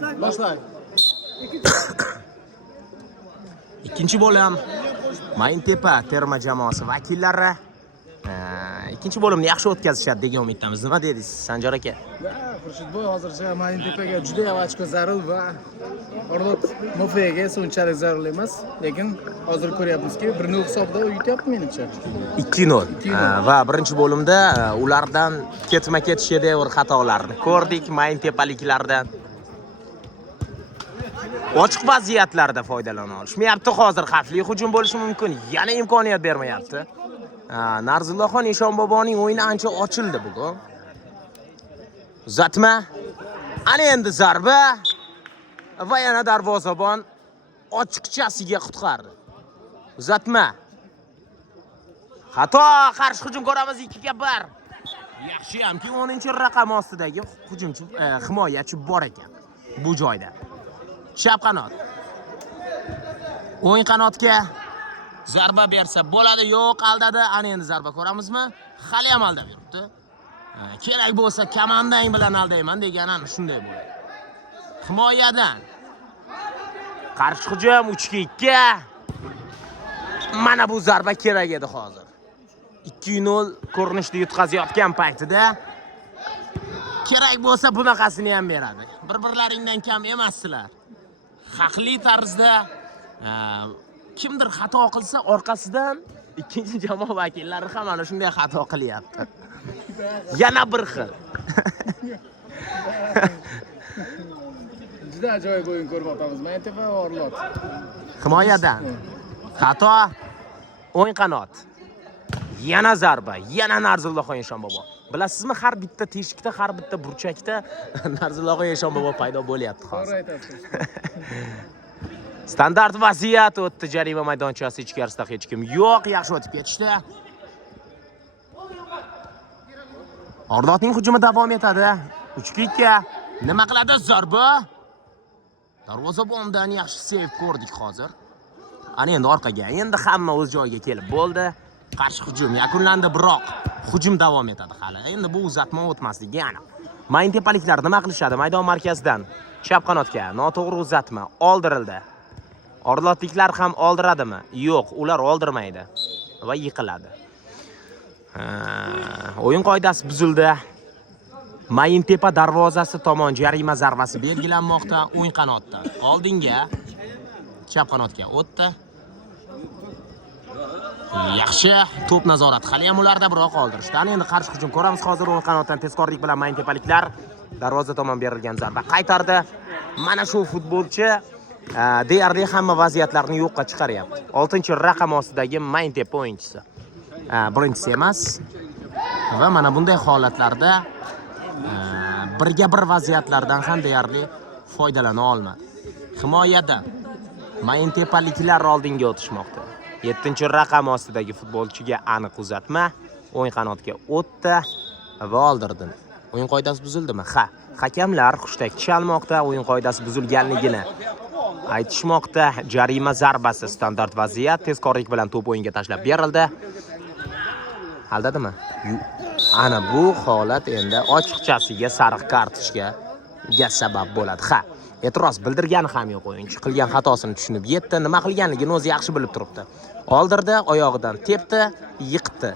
Boshlang. Ikkinchi bo'lim Mayntepa terma jamoasi vakillari ikkinchi bo'limni yaxshi o'tkazishadi degan umiddamiz. Nima dedingiz, Sanjar aka? Xurshidboy hozircha Mayntepaga juda ham ochko zarur va Orlot Mofiyaga unchalik zarur emas, lekin hozir ko'ryapmizki 1-0 hisobda yutyapti menimcha. 2-0 va birinchi bo'limda ulardan ketma-ket shedevr xatolarni ko'rdik Mayntepaliklardan. Ochiq vaziyatlarda foydalana olishmayapti. Hozir xavfli hujum bo'lishi mumkin. Yana imkoniyat bermayapti. Narzullaxon Eshonboboning o'yini ancha ochildi bugun. Uzatma. Ana endi zarba va yana darvozabon ochiqchasiga qutqardi. Uzatma. Xato, qarshi hujum ko'ramiz 2-1. Yaxshi hamki 10-raqam ostidagi hujumchi himoyachi bor ekan bu joyda. Chap qanot. O'ng qanotga zarba bersa bo'ladi, yo'q aldadi. Ana endi zarba ko'ramizmi? Hali ham aldab yuribdi. Kerak bo'lsa komandang bilan aldayman degani shunday bo'ladi. Himoyadan qarshi hujum 3-2. Mana bu zarba kerak edi hozir. 2-0 ko'rinishda yutqazayotgan paytida kerak bo'lsa bunaqasini ham beradi. Bir-birlaringdan kam emassizlar. Haqli tarzda kimdir xato qilsa orqasidan ikkinchi jamoa vakillari ham ana shunday xato qilyapti. Yana bir xil. Juda ajoyib o'yin ko'ryapmiz. Mayntepa va Orlot. Himoyadan xato, o'ng qanot. Yana zarba, yana Narzullaxon Eshonbobo. Bilasizmi, har bitta teshikda, har bitta burchakda Narzullaxon Eshonbobo paydo bo'lyapti hozir. Standart vaziyat o'tdi jarima maydonchasi ichkarisida hech kim yo'q, yaxshi o'tib ketishdi. Orlotning hujumi davom etadi. 3-2. Nima qiladi zarba? Darvozabondan yaxshi seyv ko'rdik hozir. Ana endi orqaga, endi hamma o'z joyiga kelib bo'ldi. Qarshi hujum yakunlandi, biroq hujum davom etadi hali. Endi bu uzatma o'tmasligi aniq. Mayntepaliklar nima qilishadi? Maydon markazidan chap qanotga noto'g'ri uzatma oldirildi. Orlotliklar ham oldiradimi? Yo'q, ular oldirmaydi va yiqiladi. O'yin qoidasi buzildi. Mayntepa darvozasi tomon jarima zarbasi belgilanmoqda. O'ng qanotdan oldinga chap qanotga o'tdi. Yaxshi to'p nazorati hali ham ularda, biroq oldirishdi. Ana endi qarshi hujum ko'ramiz hozir. O'ng qanotdan tezkorlik bilan Mayntepaliklar darvoza tomon berilgan zarba qaytardi. Mana shu futbolchi deyarli hamma vaziyatlarni yo'qqa chiqaryapti. 6-raqam ostidagi Mayntepa o'yinchisi. Birinchisi emas. Va mana bunday holatlarda birga bir vaziyatlardan ham deyarli foydalana olmadi. Himoyadan Mayntepaliklar oldinga o'tishmoqda. 7-raqam ostidagi futbolchiga aniq uzatma, o'ng qanotga o'tdi va oldirdi. O'yin qoidasi buzildimi? Ha, hakamlar hushtak chalmoqda, o'yin qoidasi buzilganligini aytishmoqda. Jarima zarbasi standart vaziyat, tezkorlik bilan to'p o'yinga tashlab berildi. Aldadimi? Ana bu holat endi ochiqchasiga sariq kartochkaga sabab bo'ladi. Ha, e'tiroz bildirgani ham yo'q o'yinchi. Qilgan xatosini tushunib yetdi, nima qilganligini o'zi yaxshi bilib turibdi. Oldirdi, oyog'idan tepdi, yiqitdi.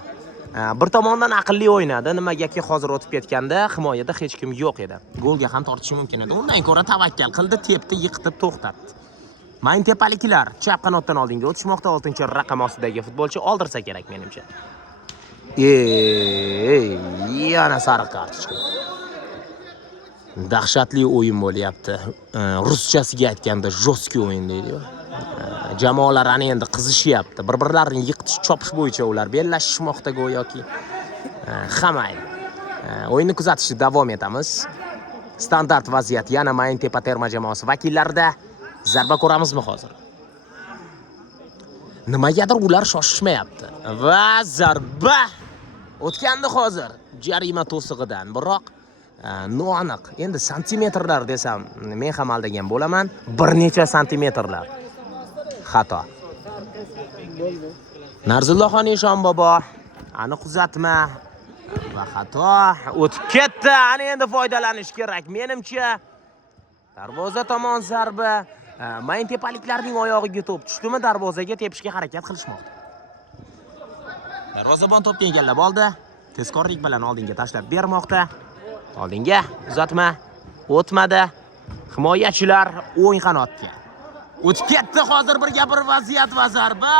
Bir tomondan aqlli o'ynadi. Nimagaki hozir o'tib ketganda himoyada hech kim yo'q edi. Golga ham tortishi mumkin edi. Undan ko'ra tavakkal qildi, tepdi, yiqitib to'xtatdi. Mayntepaliklar chap qanotdan oldinga o'tishmoqda. 6-raqam ostidagi futbolchi oldirsa kerak menimcha. Yana sariq kartochka. Dahshatli o'yin bo'lyapti. Ruschasiga aytganda jostki o'yin deydi. Jamoalar ana endi qizishyapti. Bir-birlarini yiqitish, chopish bo'yicha ular bellashishmoqda go'yoki. Hamayli. O'yinni kuzatishda davom etamiz. Standart vaziyat yana Mayntepa terma jamoasi vakillarida. Zarba ko'ramizmi hozir? Nimagadir ular shoshishmayapti. Va zarba o'tgandi hozir jarima to'sig'idan. Biroq noaniq. Endi santimetrlar desam, men ham aldagan bo'laman. Bir necha santimetrlar. Xato. Narzullaxon Eshonbobo aniq uzatma va xato o'tib ketdi. Ana endi foydalanish kerak. Menimcha Darvoza tomon zarba. Mayntepaliklarning oyog'iga to'p tushdimi, darvozaga tepishga harakat qilishmoqda. Darvozabon to'pni egallab oldi. Tezkorlik bilan oldinga tashlab bermoqda. Oldinga uzatma o'tmadi. Himoyachilar o'ng qanotga. O'tib ketdi hozir bir vaziyat va zarba.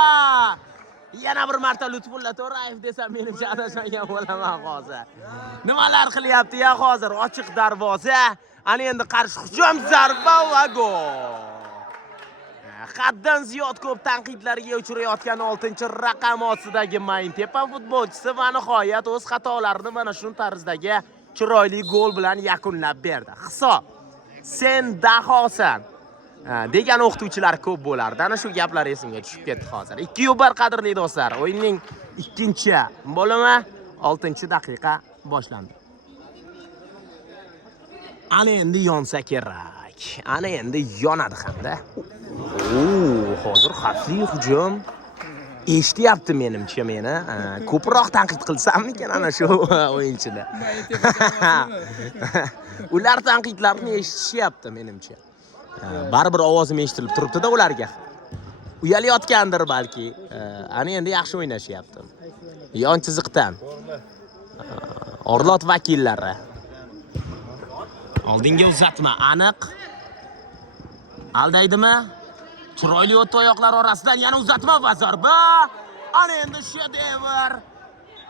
Yana bir marta Lutfulla To'rayev desam menimcha adashmagan bo'laman hozir. Nimalar qilyapti ya hozir? Ochiq darvoza. Ana endi qarshi hujum, zarba va gol. Haddan ziyod ko'p tanqidlarga uchrayotgan 6-raqam ostidagi Mayntepa futbolchisi va nihoyat o'z xatolarini mana shu tarzdagi chiroyli gol bilan yakunlab berdi. Hisob sen dahosan degan o'qituvchilar ko'p bo'lardi. Ana shu gaplar esimga tushib ketdi hozir. 2-1 qadrli do'stlar. O'yinning 2-bo'limi 6-daqiqa boshlandi. Ana endi yonsa kerak. Ana endi yonadi hamda. Hozir xavfli hujum. Eshityapti menimcha meni. Ko'proq tanqid qilsammikan ana shu o'yinchida. Ular tanqidlarni eshitishyapti menimcha. Baribir ovozim eshitilib turibdi-da ularga. Uyalayotgandir balki. Ana endi yaxshi o'ynashyapti. Yon chiziqdan. Orlot vakillari. Oldinga uzatma aniq. Aldaydimi? Chiroyli o'tdi oyoqlar orasidan yana uzatma va zarba. Ana endi shedevr.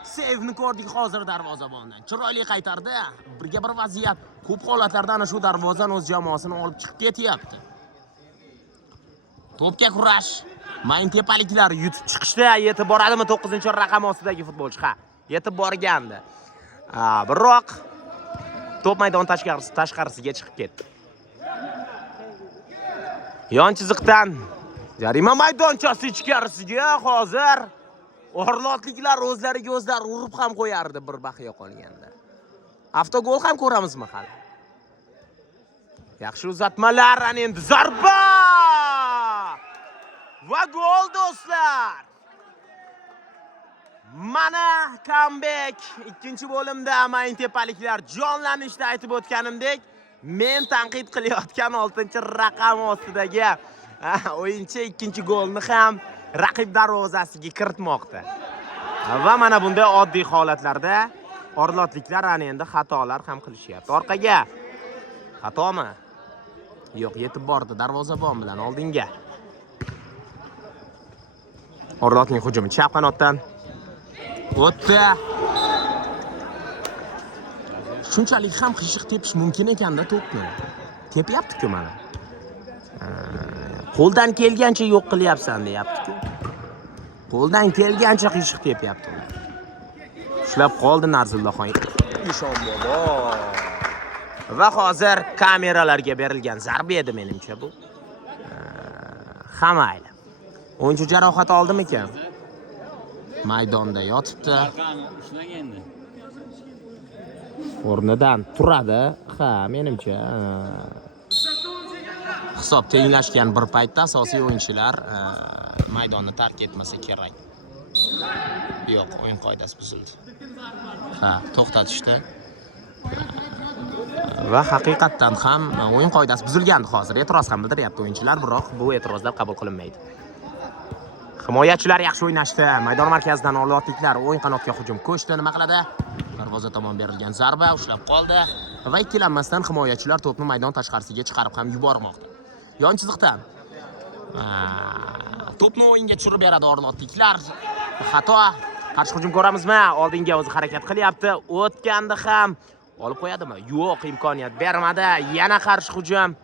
Sevni ko'rdik hozir darvozabondan. Chiroyli qaytardi. Birga bir vaziyat. Ko'p holatlarda ana shu darvozani o'z jamoasini olib chiqib ketyapti. To'pga kurash. Mayntepaliklar yutib chiqishda yetib boradimi 9-raqam ostidagi futbolchi? Ha, yetib borgandi. Biroq to'p maydon tashqarisiga chiqib ketdi. Yon chiziqdan jarima maydonchasi ichkarisiga hozir orlotliklar o'zlariga o'zlari urib ham qo'yardi bir baqiya qolganda. Avtogol ham ko'ramizmi hali? Yaxshi uzatmalar, ana endi zarba! Va gol do'stlar. Mana comeback. Ikkinchi bo'limda Mayntepaliklar jonlanishda aytib o'tganimdek, men tanqid qilayotgan 6-raqam ostidagi o'yinchi ikkinchi golni ham raqib darvozasiga kiritmoqda. Va mana bunday oddiy holatlarda orlotliklar ana endi xatolar ham qilishyapti. Orqaga xatomi? Yo'q, yetib bordi darvozabon bilan oldinga. Orlotning hujumi chap qanotdan o'tdi. Shunchalik ham qiyshiq tepish mumkin ekanda to'pni. Tepyapti-ku mana. Qo'ldan kelgancha yo'q qilyapsan deyapti-ku. Qo'ldan kelgancha qiyshiq tepyapti. Ushlab qoldi Narzullaxon. Ishon bobo. Va hozir kameralarga berilgan zarba edi menimcha bu. Hamayli. O'yinchi jarohat oldimi-kan? Maydonda yotibdi. O'rnidan turadi. Ha, menimcha hisob tenglashgan bir paytda asosiy o'yinchilar maydonni tark etmasa kerak. Yo'q, o'yin qoidasi buzildi. Ha, to'xtatishdi. Va haqiqatan ham o'yin qoidasi buzilgandi hozir. E'tiroz ham bildiryapti o'yinchilar, biroq bu e'tirozlar qabul qilinmaydi. Himoyachilar yaxshi o'ynashdi. Maydon markazidan orlotliklar o'ng qanotga hujum ko'chdi. Nima qiladi? Darvoza tomon berilgan zarba ushlab qoldi va ikkilanmasdan himoyachilar to'pni maydon tashqarisiga chiqarib ham yubormoqda. Yon chiziqdan to'pni o'yinga tushirib beradi orlotliklar. Xato. Qarshi hujum ko'ramizmi? Oldinga o'zi harakat qilyapti. O'tgandi ham olib qo'yadimi? Yo'q, imkoniyat bermadi. Yana qarshi hujum.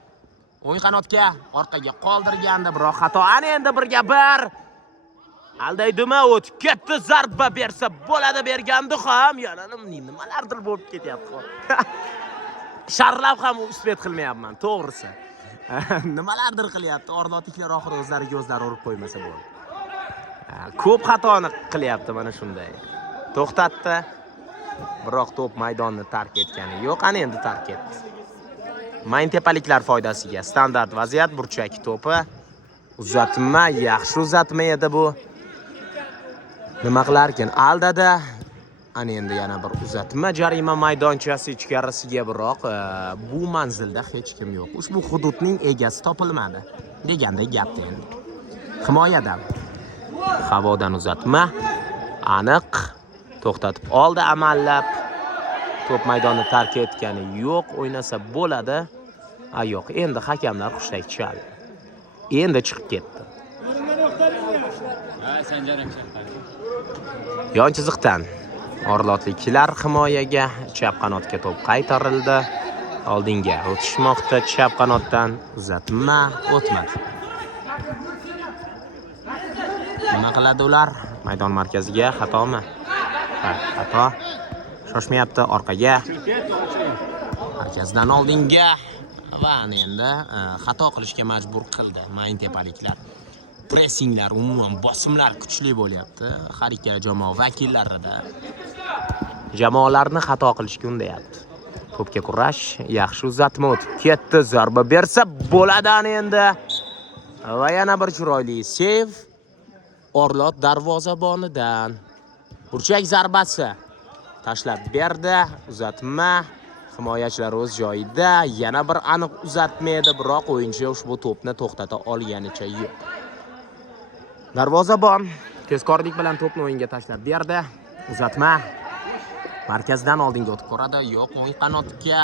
O'ng qanotga, orqaga qoldirgandi, biroq xato. Ana endi birga bir. Aldaydimi? O'tib ketdi, zarba bersa bo'ladi, bergandi ham. Yana nimalardir bo'lib ketyapti. Sharlab ham usbet qilmayapman, to'g'risi. Nimalardir qilyapti. Orlotliklar oxiri o'zlariga o'zlari urib qo'ymasa bo'ldi. Ko'p xatoni qilyapti mana shunday. To'xtatdi. Biroq to'p maydonni tark etgani yo'q, ana endi tark etdi. Mayntepaliklar foydasiga standart vaziyat, burchak to'pi. Uzatma, yaxshi uzatma edi bu. Nima qilarkan? Aldadi. Ana endi yana bir uzatma jarima maydonchasi ichkarisiga, biroq bu manzilda hech kim yo'q. Ushbu hududning egasi topilmadi degandek gapdi endi. Himoyadan havodan uzatma aniq to'xtatib oldi amallab. To'p maydonni tark etgani yo'q, o'ynasa bo'ladi. Yo'q, endi hakamlar hushtak chaldi. Endi chiqib ketdi. Yon chiziqdan Orlotliklar himoyaga, chap qanotga to'p qaytarildi. Oldinga o'tishmoqda, chap qanotdan uzatma o'tmadi. Nima qiladi ular? Maydon markaziga xatomi? Xato. Shoshmayapti orqaga. Markazdan oldinga va endi xato qilishga majbur qildi Mayntepaliklar. Pressinglar, umuman bosimlar kuchli bo'lyapti. Har ikkala jamoa vakillarida. Jamoalarni xato qilishga undayapti. To'pga kurash, yaxshi uzatma o'tib ketdi. Zarba bersa bo'ladi endi. Va yana bir chiroyli seyv. Orlot darvozabonidan. Burchak zarbasi. Tashlab berdi. Uzatma. Himoyachilar o'z joyida. Yana bir aniq uzatma edi, biroq o'yinchi ushbu to'pni to'xtata olganicha yo'q. Darvozabon tezkorlik bilan to'pni o'yinga tashlab berdi. Uzatma. Markazdan oldinga o'tib ko'radi. Yo'q, o'ng qanotga.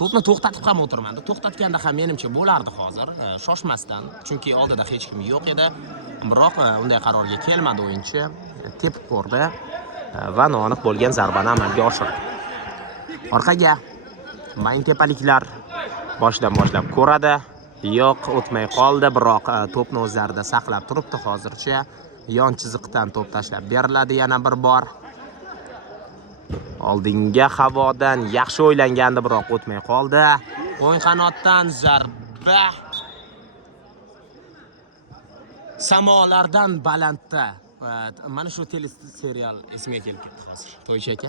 To'pni to'xtatib ham o'tirmadi. To'xtatganda ham menimcha bo'lardi hozir, shoshmasdan, chunki oldida hech kim yo'q edi. Biroq unday qarorga kelmadi o'yinchi. Tepib ko'rdi va noaniq bo'lgan zarbani amalga oshirdi. Orqaga Mayntepaliklar boshdan boshlab ko'radi. Yo'q, o'tmay qoldi, biroq to'pni o'zlarida saqlab turibdi hozircha. Yon chiziqdan to'p tashlab beriladi yana bir bor. Oldinga havodan yaxshi o'ylangandi, biroq o'tmay qoldi. O'ng qanotdan zarba. Samolardan balandda. Mana shu teleserial esimga kelib ketdi hozir. To'ychi aka.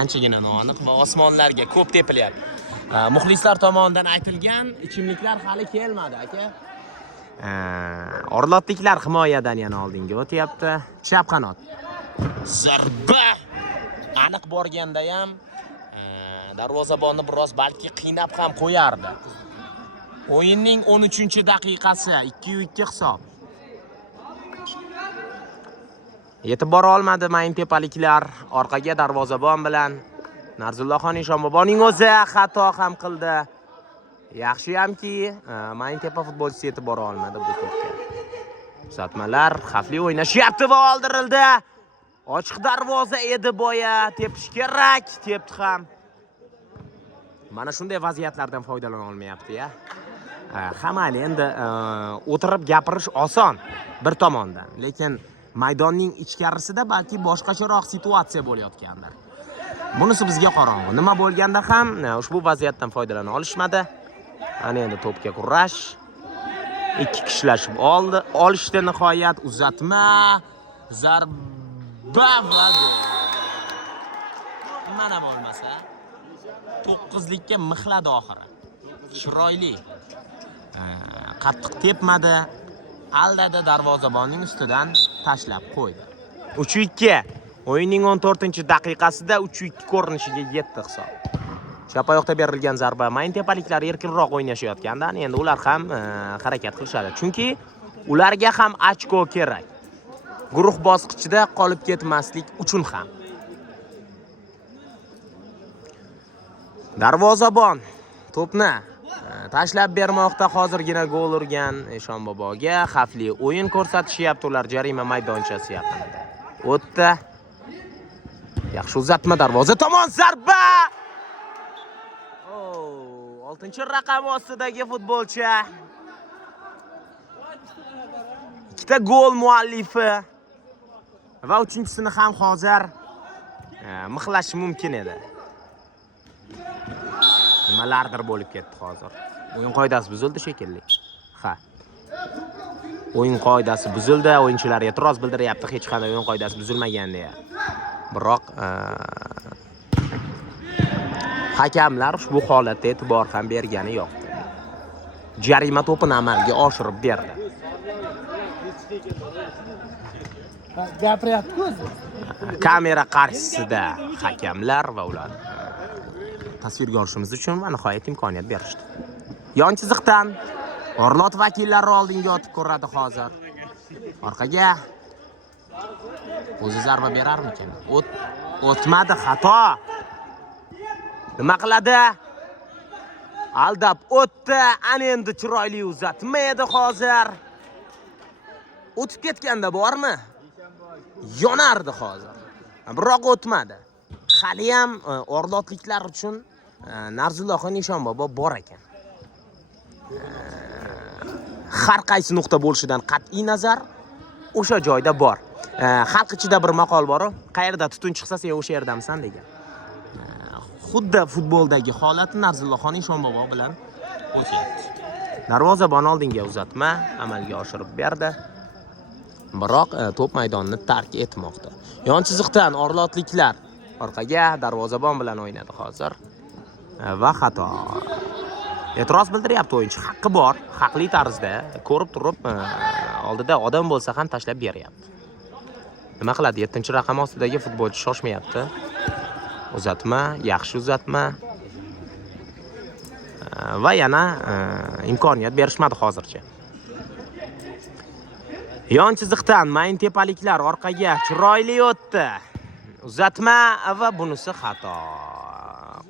Anchagina noaniq va osmonlarga ko'p tepilyapti. Muxlislar tomonidan aytilgan ichimliklar hali kelmadi aka. Orlotliklar himoyadan yana oldinga o'tyapti. Chap qanot. Zarba. Aniq borganda ham darvozabonni biroz balki qiynab ham qo'yardi. O'yinning 13-daqiqasi, 2-2 hisob. Yetib bora olmadi Mayntepaliklar. Orqaga darvozabon bilan Narzullaxon Eshonboboning o'zi xato ham qildi. Yaxshi hamki Mayntepa futbolchisi yetib bora olmadi bu to'pga. Uzatmalar xavfli o'ynashyapti va oldirildi. Ochiq darvoza edi boya, tepish kerak, tepdi ham. Mana shunday vaziyatlardan foydalana olmayapti-ya. Hamma endi o'tirib gapirish oson bir tomondan, lekin maydonning ichkarisida balki boshqacharoq situatsiya bo'layotgandir. Bunisi bizga qorong'u. Nima bo'lganda ham ushbu vaziyatdan foydalana olishmadi. Ana endi to'pga kurash. Ikki kishilashib olishdi nihoyat. Uzatma, zarba va mana bo'lmasa 9likka mixladi oxiri. Chiroyli. Qattiq tepmadi. Aldadi, darvozabonning ustidan tashlab qo'ydi. 3-2. O'yinning 14-daqiqasida 3-2 ko'rinishiga yetdi hisob. Chap oyoqda berilgan zarba Mayntepaliklar erkinroq o'ynashayotganda, endi ular ham harakat qilishadi. Chunki ularga ham ochko kerak. Guruh bosqichida qolib ketmaslik uchun ham. Darvozabon to'pni tashlab bermoqda, hozirgina gol urgan Eshonboboga xavfli o'yin ko'rsatishyapti ular jarima maydonchasi yaqinida. O'tdi. Yaxshi uzatma, darvoza tomon zarba. 6-raqam ostidagi futbolchi. Ikkita gol muallifi va 3-chisini ham hozir mixlash mumkin edi. Nimalardir bo'lib ketdi hozir. O'yin qoidasi buzildi shekilli. O'yin qoidasi buzildi, o'yinchilar e'tiroz bildiryapti, hech qanday o'yin qoidasi buzilmagan deya. Biroq hakamlar ushbu holatga e'tibor ham bergani yo'q. Jarima to'pini amalga oshirib berdi. Gapiryapti-ku o'zi. Kamera qarshisida hakamlar va ular tasvirga olishimiz uchun va nihoyat imkoniyat berishdi. Yon chiziqdan Orlot vakillari oldinga o'tib ko'radi hozir. Orqaga o'zi zarba berarmikan? O'tmadi, xato. Nima qiladi? Aldab o'tdi. Ana endi chiroyli uzatma edi hozir. O'tib ketganda bormi? Yonardi hozir. Biroq o'tmadi. Hali ham Orlotliklar uchun Narzulloxon Nishonbobo bor ekan. Har qaysi nuqta bo'lishidan qat'iy nazar o'sha joyda bor. Xalq ichida bir maqol bor-ku, qayerda tutun chiqsa sen o'sha yerdamisan degan. Xuddi futboldagi holatni Narzulloxon Nishonbobo bilan o'xshayapti. Darvozabon oldinga uzatma amalga oshirib berdi. Biroq to'p maydonni tark etmoqda. Yon chiziqdan Orlotliklar orqaga darvozabon bilan o'ynadi hozir. Va xato. E'tiroz bildiryapti o'yinchi. Haqqi bor, haqli tarzda ko'rib turib oldida odam bo'lsa ham tashlab beryapti. Nima qiladi? 7-raqam ostidagi futbolchi shoshmayapti. Uzatma, yaxshi uzatma. Va yana imkoniyat berishmadi hozircha. Yon chiziqdan mayin tepaliklar orqaga chiroyli o'tdi. Uzatma va bunisi xato.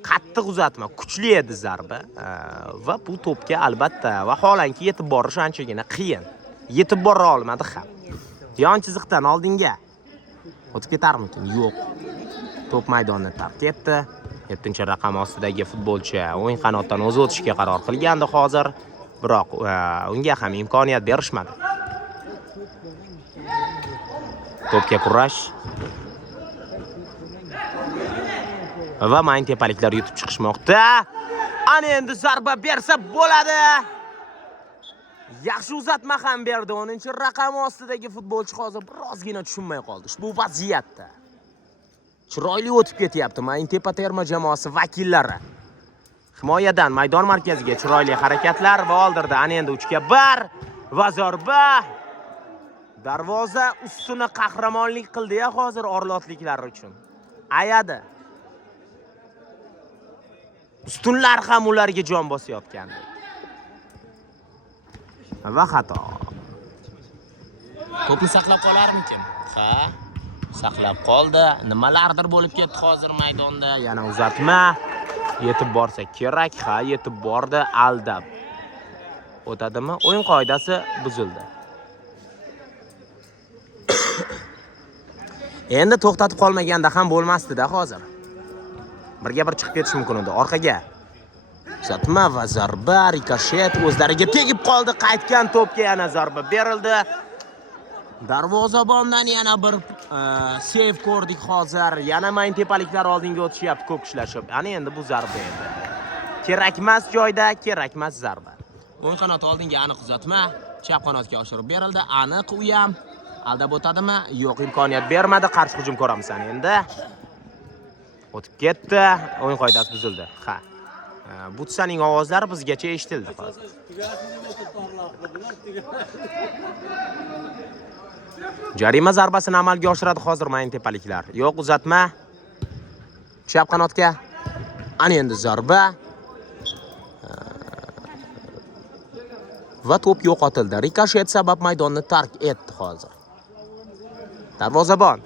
Qattiq uzatma, kuchli edi zarba va bu to'pga albatta vaholanki yetib borish anchagina qiyin. Yetib bora olmadi ham. Yon chiziqdan oldinga o'tib ketarmikin? Yo'q. To'p maydonni tark etdi. 7-raqam ostidagi futbolchi o'yin qanotdan o'zi o'tishga qaror qilgandi hozir, biroq unga ham imkoniyat berishmadi. To'pga kurash va mayin tepaliklar yutib chiqishmoqda. Ana endi zarba bersa bo'ladi. Yaxshi uzatma ham berdi. 10-raqam ostidagi futbolchi hozir birozgina tushunmay qoldi. Ushbu vaziyatda chiroyli o'tib ketyapti mayin tepa terma jamoasi vakillari. Himoyadan maydon markaziga chiroyli harakatlar va oldirdi. Ana endi 3-1 va zarba. Darvoza ustuni qahramonlik qildi-ya hozir Orlotliklar uchun. Ayadi. Ustunlar ham ularga jon bosayotgandi. Va xato. To'pni saqlab qolarmikin? Ha, saqlab qoldi. Nimalardir bo'lib ketdi hozir maydonda. Yana uzatma. Yetib borsa kerak. Ha, yetib bordi, aldab. O'tadimi? O'yin qoidasi buzildi. Endi to'xtatib qolmaganda ham bo'lmasdi-da hozir. Birga bir chiqib ketish mumkin edi. Orqaga uzatma va zarba, rikoshet o'zlariga tegib qoldi. Qaytgan to'pga yana zarba berildi. Darvozabondan yana bir seyv ko'rdik hozir. Yana mayin tepaliklar oldinga o'tishyapti ko'p kishlashib. Ana endi bu zarba edi. Kerakmas joyda, kerakmas zarba. O'ng qanot oldinga aniq uzatma, chap qanotga oshirib berildi. Aniq u ham aldab o'tadimi? Yo'q, imkoniyat bermadi. Qarshi hujum ko'ramiz endi. O'tib ketdi. O'yin qoidasi buzildi. Ha. Butsaning ovozlari bizgacha eshitildi hozir. Jarima zarbasini amalga oshiradi hozir mayin tepaliklar. Yo'q, uzatma. Chap qanotga. Ana endi zarba. Va to'p yo'qotildi. Rikoshet sabab maydonni tark etdi hozir. Darvozabon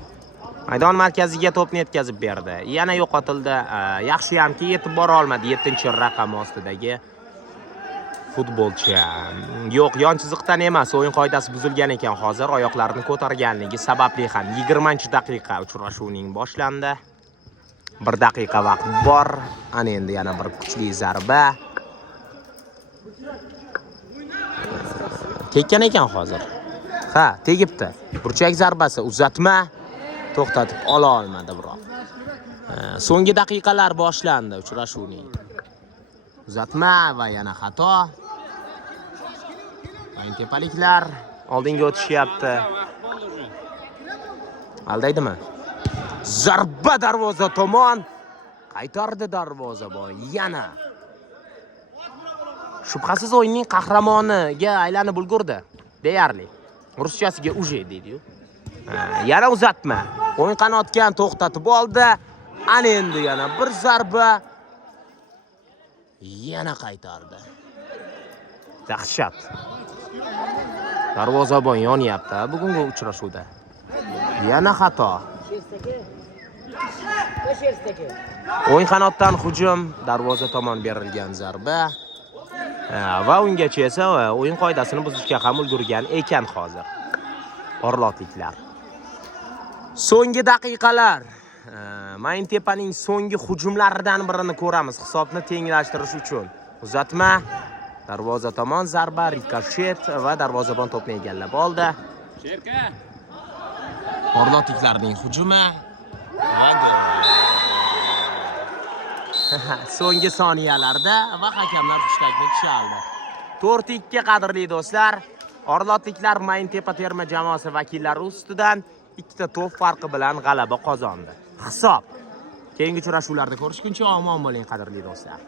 maydon markaziga to'pni yetkazib berdi. Yana yo'qotildi. Yaxshi hamki yetib bora olmadi 7-raqam ostidagi futbolchi. Yo'q, yon chiziqdan emas, o'yin qoidasi buzilgan ekan hozir. Oyoqlarini ko'targanligi sababli ham 20-daqiqa uchrashuvning boshlandi. 1 daqiqa vaqt bor. Ana endi yana bir kuchli zarba. Tekkan ekan hozir. Ha, tegibdi. Burchak zarbasi, uzatma. To'xtatib ola olmadi biroq. So'nggi daqiqalar boshlandi uchrashuvning. Uzatma va yana xato. Mayin tepaliklar oldinga o'tishyapti. Aldaydimi? Zarba darvoza tomon. Qaytardi darvozabon. Yana. Shubhasiz o'yinning qahramoniga aylanib ulgurdi. Deyarli. Ruschasiga uje deydi-yu. Yana uzatma. O'yin qanotgan to'xtatib oldi. Ana endi yana bir zarba. Yana qaytardi. Dahshat. Darvozabon yonyapti bugungi uchrashuvda. Yana xato. O'yin qanotdan hujum, darvoza tomon berilgan zarba. Va ungacha esa o'yin qoidasini buzishga ham ulgurgan ekan hozir. Orlotliklar. So'nggi daqiqalar. Mayntepaning so'nggi hujumlaridan birini ko'ramiz hisobni tenglashtirish uchun. Uzatma, darvoza tomon zarba, rikoshet va darvozabon to'pni egallab oldi. Orlotliklarning hujumi. So'nggi soniyalarda va hakamlar hushtakni chaldi. 4-2 qadrli do'stlar. Orlotliklar Mayntepa terma jamoasi vakillari ustidan 2 ta to'p farqi bilan g'alaba qozondi. Hisob. Keyingi uchrashuvlarda ko'rishguncha omon bo'ling qadrli do'stlar.